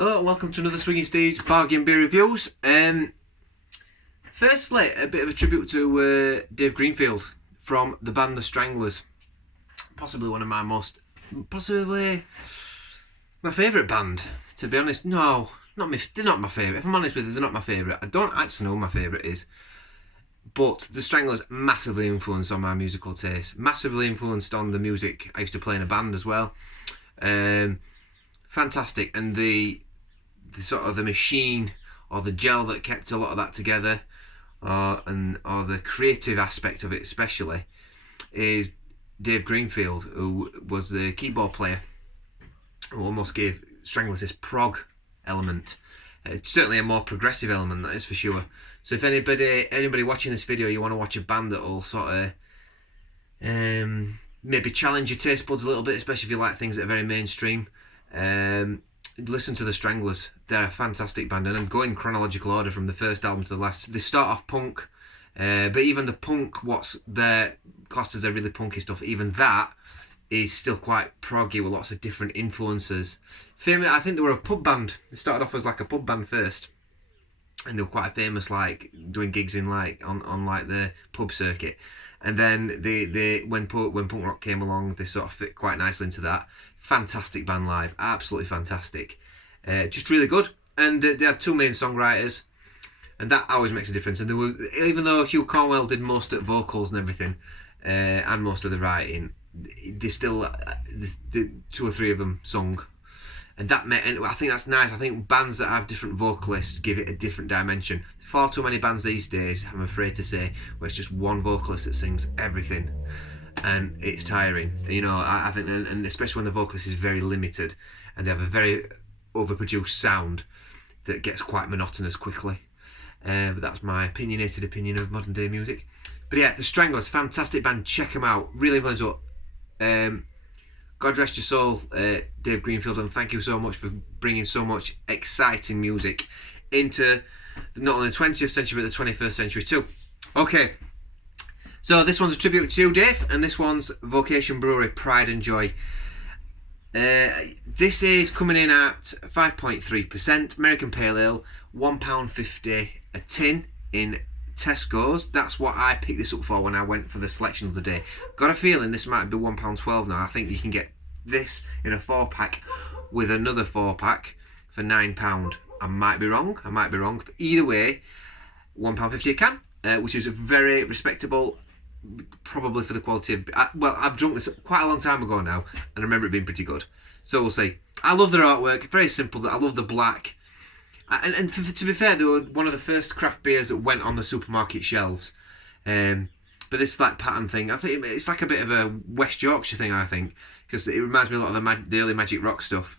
Hello and welcome to another Swinging Steve's Bargain Beer Reviews. Firstly, a bit of a tribute to Dave Greenfield from the band The Stranglers. Possibly one of my possibly my favourite band, to be honest. No, they're not my favourite. If I'm honest with you, they're not my favourite. I don't actually know who my favourite is. But The Stranglers massively influenced on my musical taste. Massively influenced on the music I used to play in a band as well. Fantastic. And the sort of the machine or the gel that kept a lot of that together, or the creative aspect of it especially, is Dave Greenfield, who was the keyboard player, who almost gave Stranglers this prog element. It's certainly a more progressive element, that is for sure. So if anybody watching this video, you want to watch a band that will sort of maybe challenge your taste buds a little bit, especially if you like things that are very mainstream, listen to The Stranglers. They're a fantastic band, and I'm going chronological order from the first album to the last. They start off punk, but even the punk, what's their classed as their really punky stuff, even that is still quite proggy with lots of different influences. I think they were a pub band. They started off as like a pub band first, and they were quite famous, like doing gigs in on like the pub circuit. And then when punk rock came along, they sort of fit quite nicely into that. Fantastic band live, absolutely fantastic, just really good. And they had two main songwriters, and that always makes a difference. And even though Hugh Cornwell did most of the vocals and everything, and most of the writing, they still the two or three of them sung. And I think that's nice. I think bands that have different vocalists give it a different dimension. Far too many bands these days, I'm afraid to say, where it's just one vocalist that sings everything, and it's tiring. You know, I think, and especially when the vocalist is very limited and they have a very overproduced sound that gets quite monotonous quickly. But that's my opinionated opinion of modern day music. But yeah, The Stranglers, fantastic band. Check them out. Really influential. God rest your soul, Dave Greenfield, and thank you so much for bringing so much exciting music into not only the 20th century but the 21st century too. Okay, so this one's a tribute to you, Dave, and this one's Vocation Brewery, Pride and Joy. This is coming in at 5.3% American Pale Ale, £1.50 a tin in Tesco's. That's what I picked this up for when I went for the selection of the day. Got a feeling this might be £1.12 now. I think you can get this in a 4-pack with another 4-pack for £9. I might be wrong, but either way, £1.50 a can, which is very respectable, probably for the quality of... well, I've drunk this quite a long time ago now, and I remember it being pretty good. So we'll see. I love their artwork, very simple. I love the black. And to be fair, they were one of the first craft beers that went on the supermarket shelves. But this like pattern thing, I think it's like a bit of a West Yorkshire thing, I think, because it reminds me a lot of the early Magic Rock stuff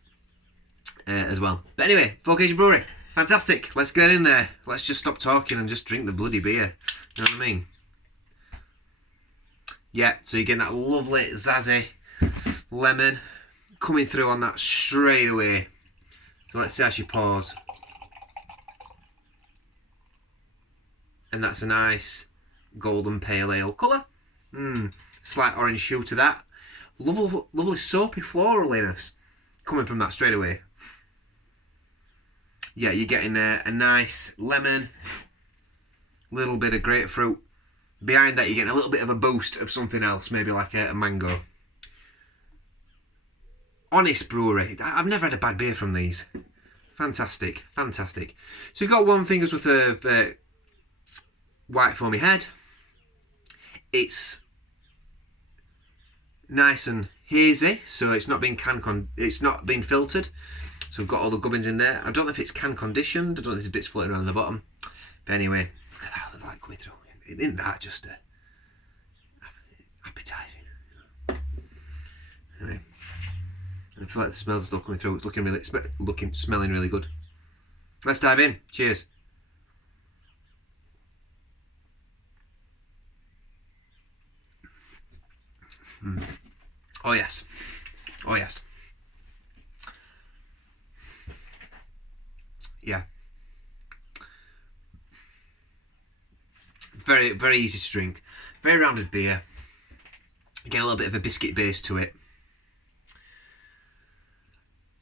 as well. But anyway, Vocation Brewery, fantastic. Let's get in there. Let's just stop talking and just drink the bloody beer. You know what I mean? Yeah, so you're getting that lovely zazzy lemon coming through on that straight away. So let's see how she pours. And that's a nice golden pale ale colour. Slight orange hue to that. Lovely soapy floraliness coming from that straight away. Yeah, you're getting a nice lemon, little bit of grapefruit. Behind that, you're getting a little bit of a boost of something else, maybe like a mango. Honest brewery. I've never had a bad beer from these. Fantastic, fantastic. So you've got one finger's worth of white foamy head. It's nice and hazy, so it's not been it's not been filtered. So we've got all the gubbins in there. I don't know if it's can conditioned. I don't know if there's bits floating around the bottom. But anyway, look at that, like coming through. Isn't that just appetising? Anyway, I feel like the smells are still coming through. It's smelling really good. Let's dive in. Cheers. Oh yes, oh yes. Yeah. Very, very easy to drink. Very rounded beer. Get a little bit of a biscuit base to it.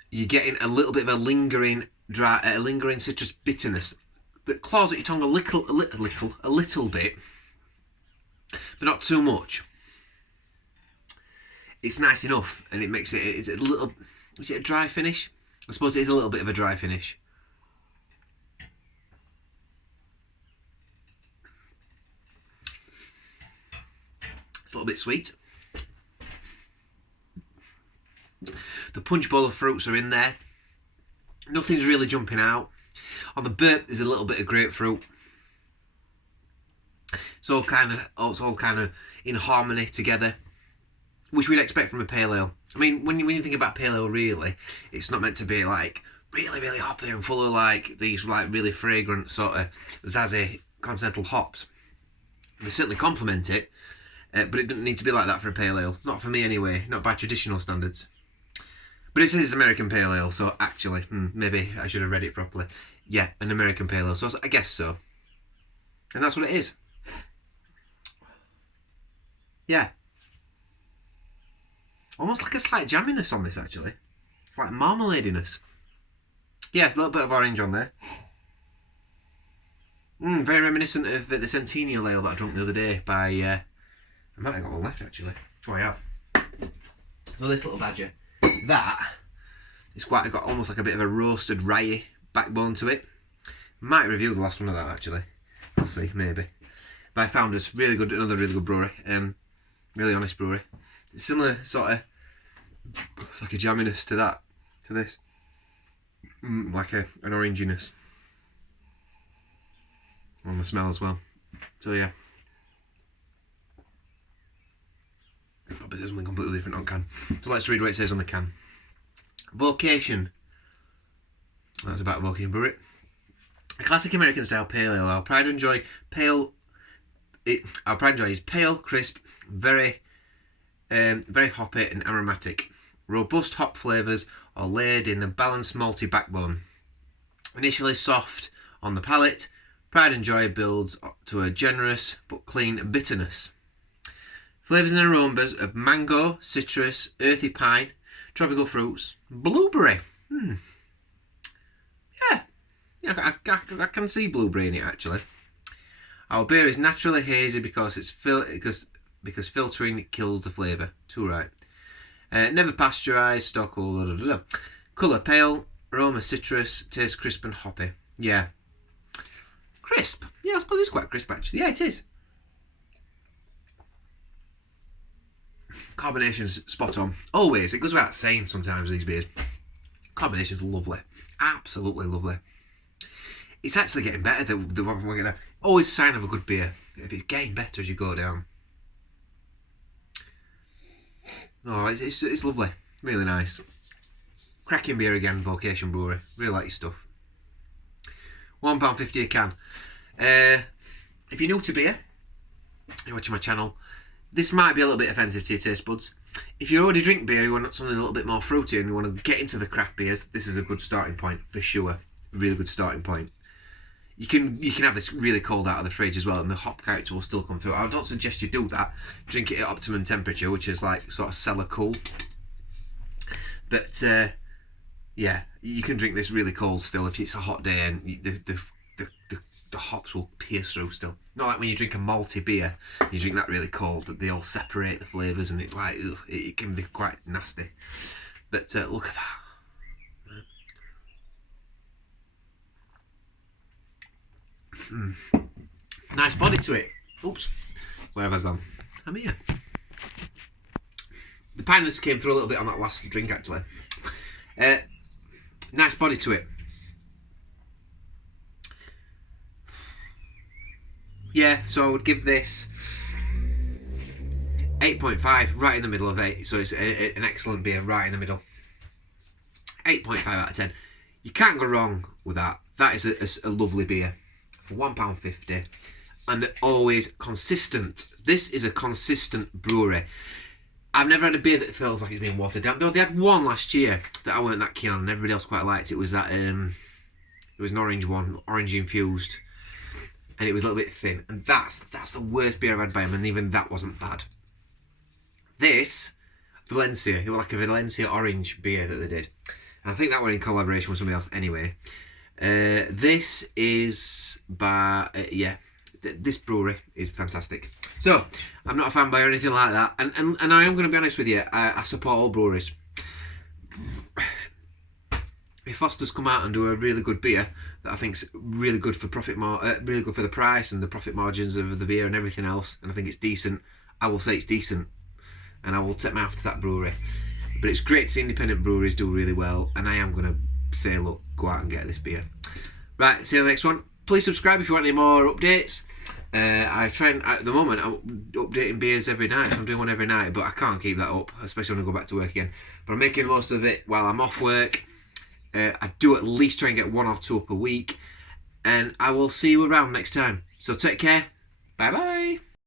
you're getting a little bit of a lingering citrus bitterness that claws at your tongue a little bit, but not too much. It's nice enough, and it makes it. Is it a dry finish? I suppose it is a little bit of a dry finish. It's a little bit sweet. The punch bowl of fruits are in there. Nothing's really jumping out. On the burp, there's a little bit of grapefruit. It's all kind of in harmony together, which we'd expect from a pale ale. I mean, when you think about pale ale, really, it's not meant to be like really, really hoppy and full of like these like really fragrant sort of zazzy continental hops. They certainly complement it, but it doesn't need to be like that for a pale ale. Not for me anyway, not by traditional standards. But it says American pale ale, so actually, maybe I should have read it properly. Yeah, an American pale ale, so I guess so. And that's what it is. Yeah. Almost like a slight jamminess on this, actually. It's like marmaladiness. Yeah, it's a little bit of orange on there. Very reminiscent of the Centennial Ale that I drank the other day by... I might have got one left, actually. Oh, I have. So this little badger, that is got almost like a bit of a roasted rye backbone to it. Might review the last one of that, actually. We'll see, maybe. By Founders, really good, another really good brewery. Really honest brewery. Similar sort of, like a jamminess to this. Like an oranginess on the smell as well. So yeah. Probably says something completely different on can. So let's read what it says on the can. Vocation. That's about Vocation Brewery. A classic American style pale ale. Our pride and joy is pale, crisp, very hoppy and aromatic. Robust hop flavours are laid in a balanced malty backbone. Initially soft on the palate, Pride and Joy builds to a generous but clean bitterness. Flavours and aromas of mango, citrus, earthy pine, tropical fruits, blueberry. Yeah, I can see blueberry in it actually. Our beer is naturally hazy because filtering kills the flavour. Too right. Never pasteurised, stock all. Colour pale, aroma citrus, taste crisp and hoppy. Yeah. Crisp. Yeah, I suppose it's quite crisp actually. Yeah, it is. Carbonation's spot on. Always. It goes without saying sometimes these beers. Carbonation's lovely. Absolutely lovely. It's actually getting better. The one we're gonna. Always a sign of a good beer. If it's getting better as you go down. Oh, it's lovely. Really nice. Cracking beer again, Vocation Brewery. Really like your stuff. £1.50 a can. If you're new to beer, you're watching my channel, this might be a little bit offensive to your taste buds. If you already drink beer, you want something a little bit more fruity and you want to get into the craft beers, this is a good starting point for sure. Really good starting point. You can have this really cold out of the fridge as well, and the hop character will still come through. I don't suggest you do that. Drink it at optimum temperature, which is like sort of cellar cool. But yeah, you can drink this really cold still if it's a hot day, and the hops will pierce through still. Not like when you drink a malty beer, you drink that really cold, that they all separate the flavours, and it's like it can be quite nasty. But look at that. Nice body to it. Oops, where have I gone? I'm here. The pineness came through a little bit on that last drink actually. Nice body to it. Yeah, so I would give this 8.5, right in the middle of 8. So it's an excellent beer, right in the middle. 8.5 out of 10. You can't go wrong with that. That is a lovely beer. For £1.50, and they're always consistent. This is a consistent brewery. I've never had a beer that feels like it's been watered down. Though they had one last year that I weren't that keen on, and everybody else quite liked. It was that it was an orange one, orange infused, and it was a little bit thin. And that's the worst beer I've had by them, and even that wasn't bad. This Valencia, it was like a Valencia orange beer that they did. I think that were in collaboration with somebody else anyway. This is by this brewery is fantastic. So I'm not a fanboy or anything like that, and I am going to be honest with you. I support all breweries. If Foster's come out and do a really good beer that I think's really good for really good for the price and the profit margins of the beer and everything else, and I think it's decent, I will say it's decent, and I will take my hat to that brewery. But it's great to see independent breweries do really well, and I am going to say, look, go out and get this beer. Right, see you in the next one. Please subscribe if you want any more updates. I try and, at the moment, I'm updating beers every night, so I'm doing one every night, but I can't keep that up, especially when I go back to work again. But I'm making the most of it while I'm off work. I do at least try and get 1 or 2 up a week, and I will see you around next time. So take care. Bye bye.